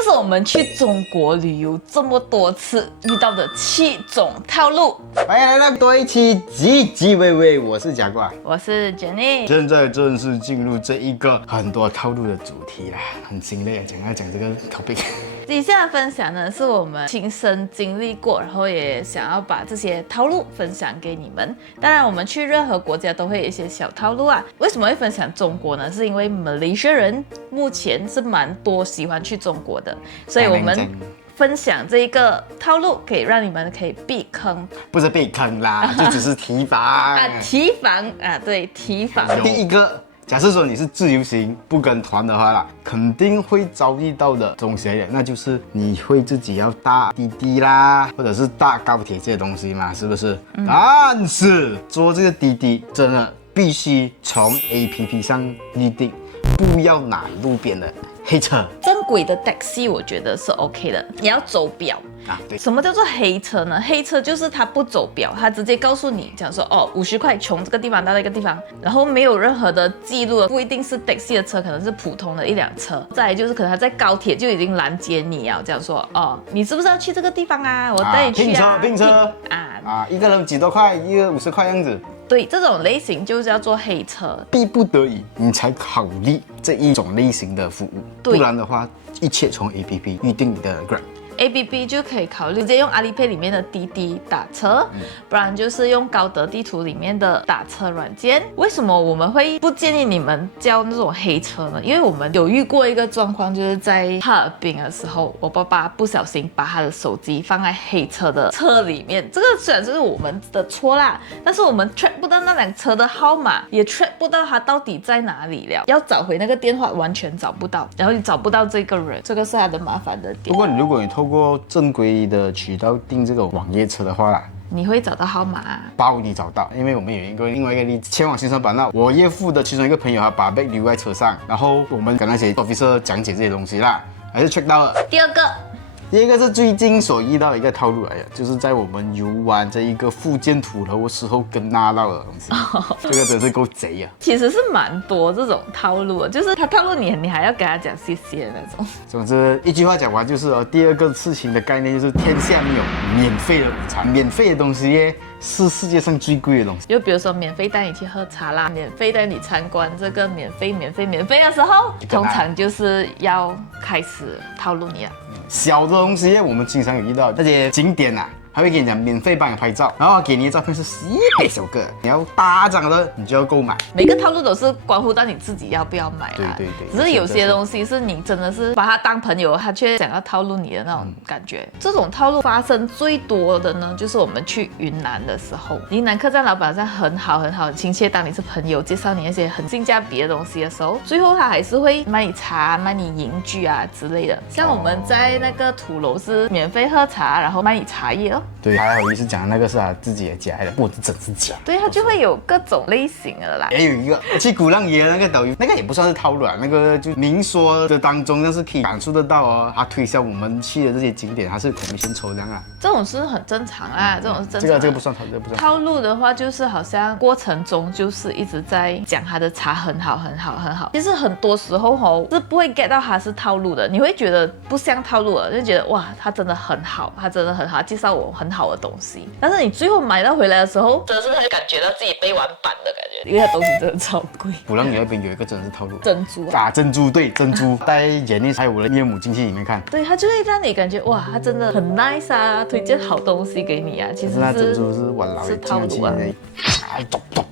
這是我們去中國旅遊這麼多次遇到的7種套路。歡迎來到多一期唧唧歪歪，我是賈怪，我是 Jenny。現在正式進入這一個很多套路的主題啦，很心累要講這個 topic。以下分享呢是我們親身經歷過，然後也想要把這些套路分享給你們。當然，我們去任何國家都會有一些小套路啊。為什麼會分享中國呢？是因為馬來西亞人目前是蠻多喜歡去中國的，所以我們分享這一個套路，可以讓你们可以避坑，不是避坑啦，就只是提防啊，提防啊，對，提防。第一個，假設說你是自由行不跟團的話啦，肯定會遭遇到的東西，那就是你會自己要搭滴滴啦，或者是搭高鐵這些東西嘛，是不是？但是坐這個滴滴真的必須從 APP 上預定，不要拿路邊的黑車。正規的 taxi 我覺得是 OK 的，你要走表啊。對，什麼叫做黑車呢？黑車就是它不走表，它直接告訴你講說，哦，50塊從這個地方到那個地方，然後沒有任何的記錄，不一定是 taxi 的車，可能是普通的一輛車。再來就是可能他在高鐵就已經攔截你啊，這樣說，哦，你是不是要去這個地方啊？我帶你去啊。拼車啊，一個人幾多塊，一個50塊樣子。對，這種類型就叫做黑車，逼不得已你才考慮這一種類型的服務，不然的話，一切從 APP 預定你的 Grab。APP 就可以考慮直接用阿里 Pay 裡面的滴滴打車，不然就是用高德地圖裡面的打車軟件。為什麼我們會不建議你們叫那種黑車呢？因為我們有遇過一個狀況，就是在哈爾濱的時候，我爸爸不小心把他的手機放在黑車的車裡面。這個雖然是我們的錯啦，但是我們 track 不到那輛車的號碼，也 track 不到他到底在哪裡了。要找回那個電話完全找不到，然後你找不到這個人，這個是他的麻煩的點。如果你透過正規的渠道訂這個網約車的話啦，你會找到號碼包你找到，因為我們有另外一個例子，前往新生版納，我岳父的其中一個朋友他把 bag 留在車上，然後我們跟那些 officer 講解這些東西啦，還是 check 到了。第二個是最近所遇到的一個套路來的，就是在我們遊玩這一個福建土樓的時候跟納到的東西，這個真是夠賊啊！其實是蠻多這種套路的，就是他套路你，你還要跟他講謝謝的那種。總之一句話講完就是第二個事情的概念就是天下沒有免費的午餐，免費的東西耶是世界上最貴的東西。就比如說免費帶你去喝茶啦，免費帶你參觀這個免費的時候，通常就是要開始套路你了。小的東西我們經常有遇到，那些景點啊，他會給你講免費幫你拍照，然後給你的照片是小個，你要大張的你就要購買。每個套路都是關乎到你自己要不要買啦。對，只是有些東西是你真的是把他當朋友，他卻想要套路你的那種感覺。這種套路發生最多的呢，就是我們去雲南的時候，雲南客棧老闆好像很好很親切，當你是朋友，介紹你那些很性價比的東西的時候，最後他還是會賣你茶、賣你銀具啊之類的。像我們在那個土樓是免費喝茶，然後賣你茶葉哦。對，還好意思講那個是他自己的家的，或者整是假。對，他就會有各種類型的啦。也有一個去鼓浪嶼的那個導遊，那個也不算是套路啊，那個就明說的當中，但是可以感受得到哦，他推銷我們去的這些景點，他是commission抽這樣啊。這種是很正常啊，這種是正常。這個不算套路，這個不算。套路的話，就是好像過程中就是一直在講他的茶很好。其實很多時候是不會 get 到他是套路的，你會覺得不像套路了，就覺得哇，他真的很好，他介紹我很好的東西。但是你最後買到回來的時候，真的是感覺到自己被玩板的感覺，因為它東西真的超貴。鼓浪嶼那邊有一個真的是套路，珍珠啊，珍珠，對，珍珠帶Jenny還有我的岳母進去裡面看，對，他就會讓你感覺哇，他真的很 nice 啊，推薦好東西給你啊。其實那珍珠是玩老是套路啊，太誇張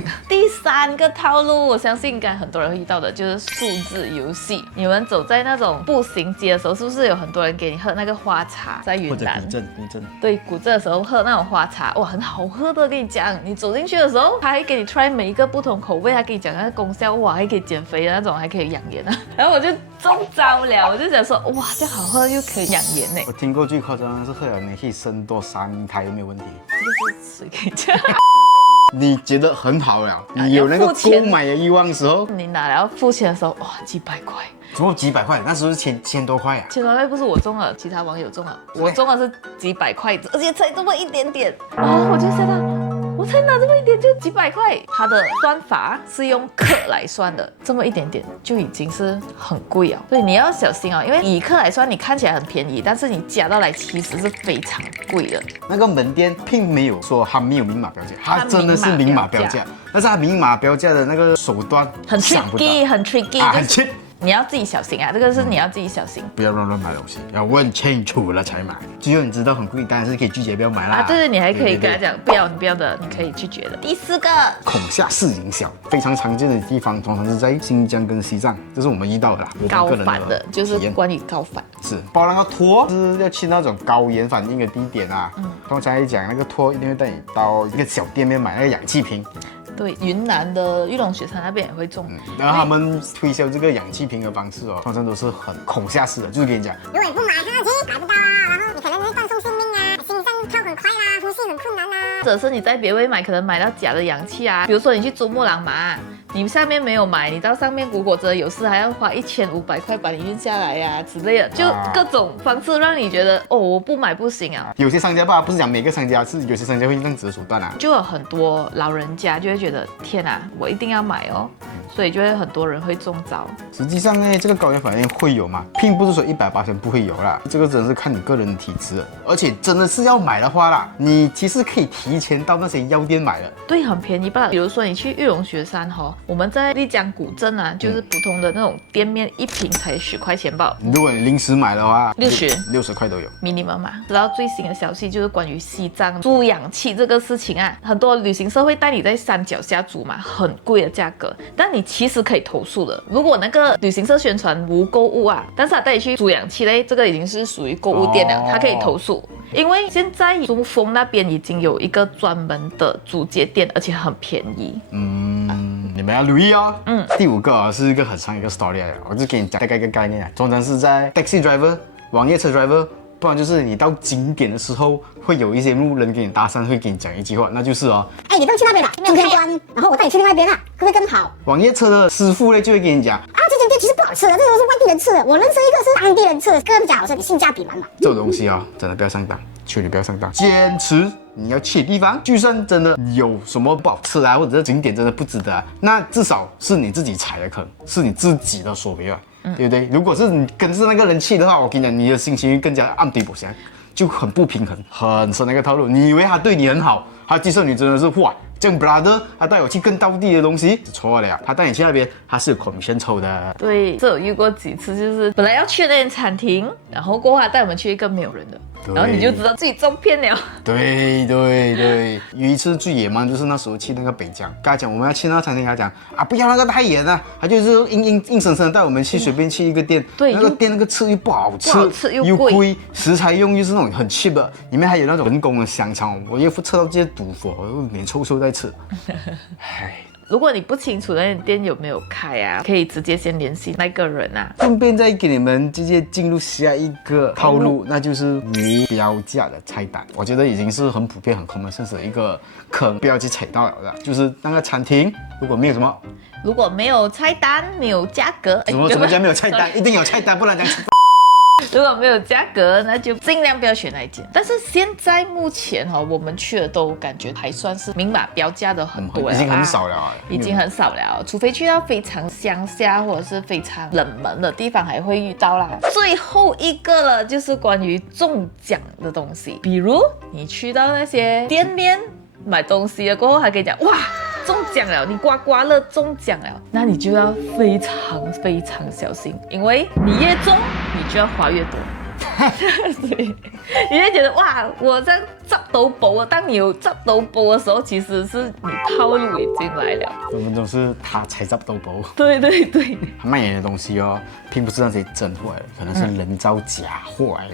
了。第3個套路，我相信應該很多人會遇到的，就是數字遊戲。你們走在那種步行街的時候，是不是有很多人給你喝那個花茶？在雲南，古鎮。對，古鎮的時候喝那種花茶，哇，很好喝的。跟你講，你走進去的時候，他還給你 try 每一個不同口味，還給你講那個功效，哇，還可以減肥的那種，還可以養顏啊。然後我就中招了，我就想說，哇，這樣好喝又可以養顏呢。我聽過最誇張的是喝了你可以生多3胎都沒有問題。這個是誰可以講？你覺得很好了，你有那個購買的欲望的時候，你拿來要付錢的時候，哇，幾百塊，怎麼幾百塊？那時候是千多塊啊！1000多塊不是我中了，其他網友中了，我中的是幾百塊，而且才這麼一點點，然後我就想到，我才拿哪，這麼一點就幾百塊。它的算法是用克來算的，這麼一點點就已經是很貴了。所以你要小心哦，因為以克來算，你看起来很便宜，但是你加到來其實是非常貴的。那個門店並沒有說它沒有明碼標價，它真的是明碼標價，但是它明碼標價的那個手段很 tricky， 很 tricky， 很 cheap。你要自己小心啊，這個是你要自己小心，不要亂買東西，要問清楚了才買。只有你知道很貴，當然是可以拒絕不要買啦。啊，对，你還可以跟他講不要，你不要的，你可以拒絕的。第4個，恐嚇式營銷，非常常見的地方，通常是在新疆跟西藏，這是我們遇到的啦。高反的，就是關於高反。是，包括那個托是要去那種高原反應的地點啊。通常來講，那個托一定會帶你到一個小店面買那個氧氣瓶。對，雲南的玉龍雪山那邊也會種，然後他們推銷這個氧氣瓶的方式哦，通常都是很恐嚇式的，就是跟你講，如果你不買，很好奇，買不到啊，然後你可能會斷送性命啊，心臟跳很快啦，呼吸很困難啦。或者是你在別位買，可能買到假的氧氣啊，比如說你去珠穆朗瑪，你下面沒有買，你到上面如果真的有事，還要花1500塊把你運下來呀之類的，就各種方式讓你覺得哦，我不買不行啊。有些商家吧，不是講每個商家，是有些商家會用這樣子的手段啊。就有很多老人家就會覺得天啊，我一定要買哦，所以就會很多人會中招。實際上呢，這個高原反應會有嘛，並不是說100%不會有啦，這個真的是看你個人的體質，而且真的是要買的話啦，你其實可以提前到那些藥店買的，對，很便宜吧。比如說你去玉龍雪山哈，我們在麗江古鎮啊，就是普通的那種店面，一瓶才10塊錢吧。如果你臨時買的話，60塊都有 minimum 嘛。知道最新的消息就是關於西藏租氧氣這個事情啊，很多旅行社會帶你在山腳下租嘛，很貴的價格，但你其實可以投訴的。如果那個旅行社宣傳無購物啊，但是他帶你去租氧氣嘞，這個已經是屬於購物店了，他可以投訴。因為現在珠峰那邊已經有一個專門的租借店，而且很便宜。你們要留意哦。第5個啊，是一個很長一個 story 來的，我就給你講大概一個概念啊。通常是在 taxi driver、網約車 driver， 不然就是你到景點的時候，會有一些路人給你搭訕，會給你講一句話，那就是哦，哎，你不用去那邊了，今天關，然後我帶你去另外一邊啦，會不會更好？網約車的師傅呢就會跟你講，啊，這間店其實不好吃的，這都是外地人吃的，我認識一個是當地人吃的，更加好吃，你性價比滿滿。這種東西啊，真的不要上當，求你不要上當，堅持。你要去的地方，就算真的有什麼不好吃啊，或者是景點真的不值得啊，那至少是你自己踩的坑，是你自己的所為啊，對不對？如果是你跟着那個人去的話，我跟你講，你的心情更加暗對不相，就很不平衡，很深那個套路。你以為他對你很好，他接受你真的是哇，這樣 brother， 他帶我去更道地的東西，錯了，他帶你去那邊，他是有 commission 抽的。對，這有遇過幾次，就是本來要去那間餐廳，然後過後他帶我們去一個沒有人的。然後你就知道自己中騙了。對，有一次最野蠻就是那時候去那個北疆，跟他講我們要去那個餐廳，他講啊不要那個太嚴了，他就是硬生生帶我們去隨便去一個店，對，那個店那個吃又不好吃，又貴，食材用又是那種很 cheap 的，裡面還有那種人工的香腸，我一副吃到這些賭佛，我臉臭臭在吃。唉。如果你不清楚那間店有沒有開啊，可以直接先聯繫那個人啊。順便再給你們直接進入下一個套路，那就是無標價的菜單。我覺得已經是很普遍、很 common sense 的一個坑，不要去踩到了的。就是那個餐廳如果沒有什麼，如果沒有菜單、沒有價格，什麼叫沒有菜單？一定有菜單，不然這樣。如果沒有價格，那就盡量不要選那一間。但是現在目前哈，我們去的都感覺還算是明碼標價的很多了，已經很少了，已經很少了。除非去到非常鄉下或者是非常冷門的地方，還會遇到啦。最後一個了，就是關於中獎的東西，比如你去到那些店面買東西了過後，還可以講哇，中獎了，你刮刮樂中獎了，那你就要非常小心，因為你越中，你就要花越多。所以你會覺得哇，我這樣執到寶啊！當你有執到寶的時候，其實是你套路已經來了。分分鐘是他才執到寶。對，他賣你的東西哦，並不是那些真貨來的，可能是人造假貨來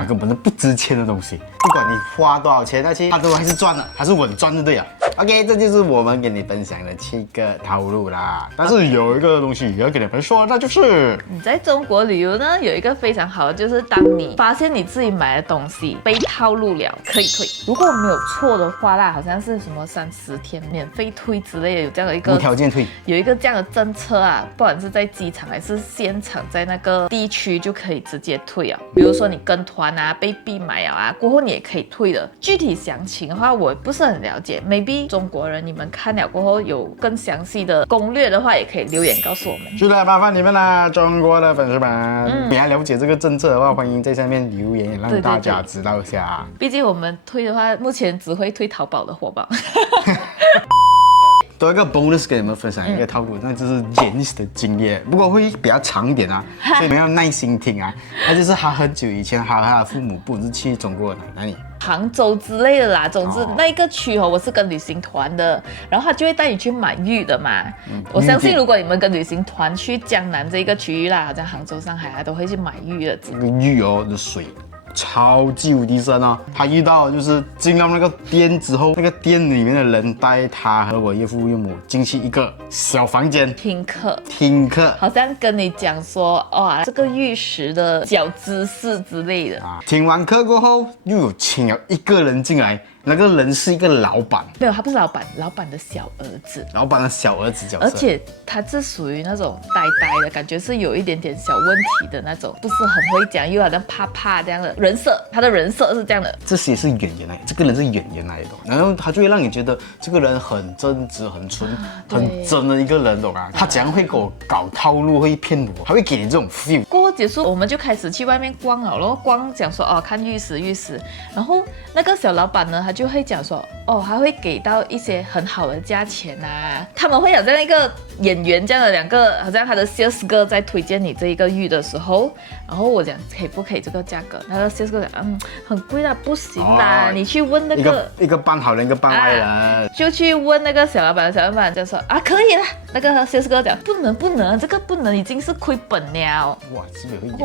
的，根本就不值錢的東西。不管你花多少錢，那些他都還是賺了，還是穩賺就對了。OK， 這就是我們給你分享的7個套路啦。但是有一個東西也要跟你們說，那就是你在中國旅遊呢，有一個非常好的，就是當你發現你自己買的東西被套路了，可以退。如果沒有錯的話啦，好像是什麼30天免費退之類的，有這樣的一個無條件退，有一個這樣的政策啊，不管是在機場還是現場，在那個地區就可以直接退啊。比如說你跟團啊，被閉買啊，過後你也可以退的。具體詳情的話，我不是很了解 ，maybe。中國人，你們看了過後有更詳細的攻略的話，也可以留言告訴我們。是的，麻煩你們啦，中國的粉絲們，你還了解這個政策的話，歡迎在下面留言，讓大家知道一下。畢竟我們推的話，目前只會推淘寶的貨吧。多一個 bonus 給你們分享一個套路，那就是延禧的經驗，不過會比較長一點啊，所以你們要耐心聽啊。那就是他很久以前，他和他的父母不是去中國哪裡？杭州之類的啦，總之那一個區哦，我是跟旅行團的，然後他就會帶你去買玉的嘛。我相信如果你們跟旅行團去江南這一個區域啦，好像杭州、上海啊，都會去買玉的。這個玉哦的水超級無敵深哦，他遇到就是進到那個店之後，那個店裡面的人帶他和我岳父岳母進去一個小房間聽課，好像跟你講說哇，這個玉石的小知識之類的啊。聽完課過後，又有請了一個人進來。那個人是一個老闆，沒有，他不是老闆，老闆的小兒子，老闆的小兒子角色，而且他是屬於那種呆呆的感覺，是有一點點小問題的那種，不是很會講，又好像怕怕這樣的人設，他的人設是這樣的。這些是演員來的，這個人是演員來的，然後他就會讓你覺得這個人很正直、很純、很真的一個人，懂嗎？他怎樣會給我搞套路，會騙我，他會給你這種 feel。過後結束，我們就開始去外面逛了，然後逛講說哦，看玉石，然後那個小老闆呢，他就會講說，哦，他會給到一些很好的價錢啊。他們會有這樣一個演員這樣的兩個，好像他的 sales 哥在推薦你這一個玉的時候，然後我講可以不可以這個價格？那個 sales 哥講，很貴啦，不行啦，你去問那個一個半好人，一個半壞人，就去問那個小老闆，小老闆就說啊，可以啦。那個 sales 哥講不能，這個不能，已經是虧本了。哇，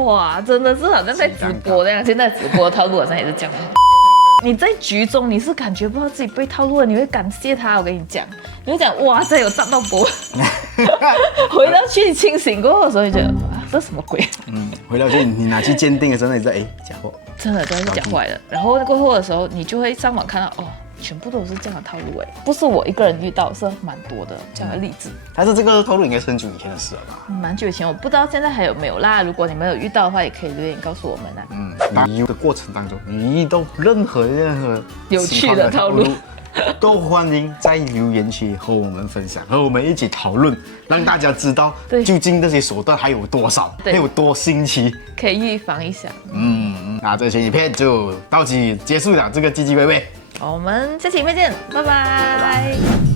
哇，真的是好像在直播那樣，現在直播套路好像也是這樣。你在局中你是感覺不到自己被套路了，你會感謝他。我跟你講，你會講哇，這有賺到波。回到去清醒過後的時候，你覺得哇，這什麼鬼？回到去你拿去鑑定的時候，你知道假貨，真的都是假壞的。然後過後的時候，你就會上網看到哦。全部都是這樣的套路哎，不是我一個人遇到，是蠻多的這樣的例子。但是這個套路應該是很久以前的事了吧？蠻久以前，我不知道現在還有沒有啦。如果你們有遇到的話，也可以留言告訴我們啊。旅遊的過程當中，你遇到任何有趣的套路，都歡迎在留言區和我們分享，和我們一起討論，讓大家知道究竟這些手段還有多少，還有多新奇，可以預防一下。那這期影片就到此結束了，這個唧唧歪歪。我們下期影片見，拜拜。